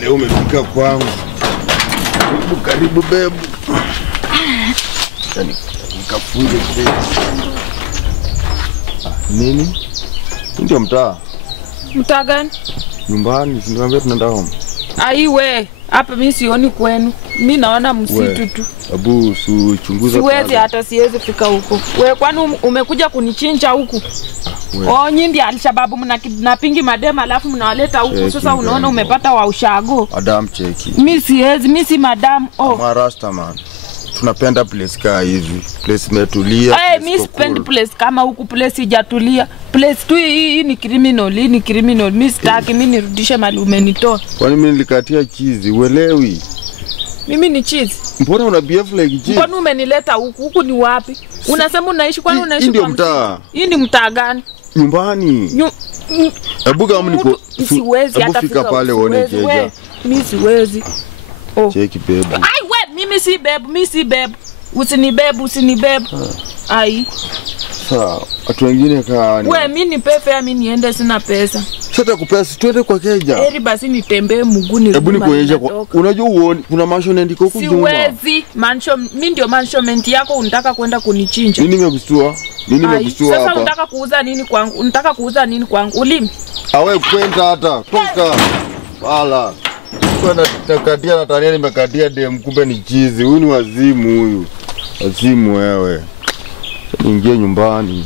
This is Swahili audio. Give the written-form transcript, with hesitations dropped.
Leo umefika kwangu. Karibu bebu. Yani nikafunge kile. Nini? Ndio mtaa. Mtaa gani? Nyumbani, sindiambia tunaenda home. Aiwe, hapa mimi sioni kwenu. Mimi naona msitu tu. Abu chunguza. Siwezi hata siwezi fika huko. Wewe kwani umekuja kunichinja huku? Nyinyi Al-Shabaab mnakidnapping madema alafu mnawaleta huku. Sasa unaona umepata wa ushago. Adam cheki. Mimi siwezi, mimi si madam. Marasta man. Tunapenda place kaa hivi. Place imetulia. Mimi sipendi place kama huku, place hijatulia. Place tu hii ni criminal, hii ni criminal. Mimi sitaki, mimi nirudishe mali umenitoa. Kwani mimi nilikatia chizi, uelewi? Mimi ni cheese. Mbona una behave like cheese? Kwani umenileta huku? Huku ni wapi? Unasema unaishi kwani unaishi kwa mtaa? Hii ni mtaa gani? Nyumbani. Hebu kama niko siwezi hata fika pale uone keja. Mimi siwezi. Cheki baby. Ai we, mimi si babe, mimi si babe. Usinibebe. Ai. Sawa, watu wengine kaani. We, mimi ni pepe, mimi niende sina pesa. Sasa kupesa twende kwa keja. Heri basi nitembee mguni. Hebu nikuonyesha unajua uone kuna mansion ndiko huko nyuma. Siwezi. Mansion, mimi ndio mansionment yako unataka kwenda kunichinja. Nini nimekushtua? Sasa hapa? Unataka kuuza nini kwangu? Unataka kuuza nini kwangu? Ulimi. Awe kwenda hata. Toka. Wala. Kwenda nakatia na tania nimekatia dem kumbe ni chizi. Huyu ni wazimu huyu. Wazimu wewe. Ingia nyumbani.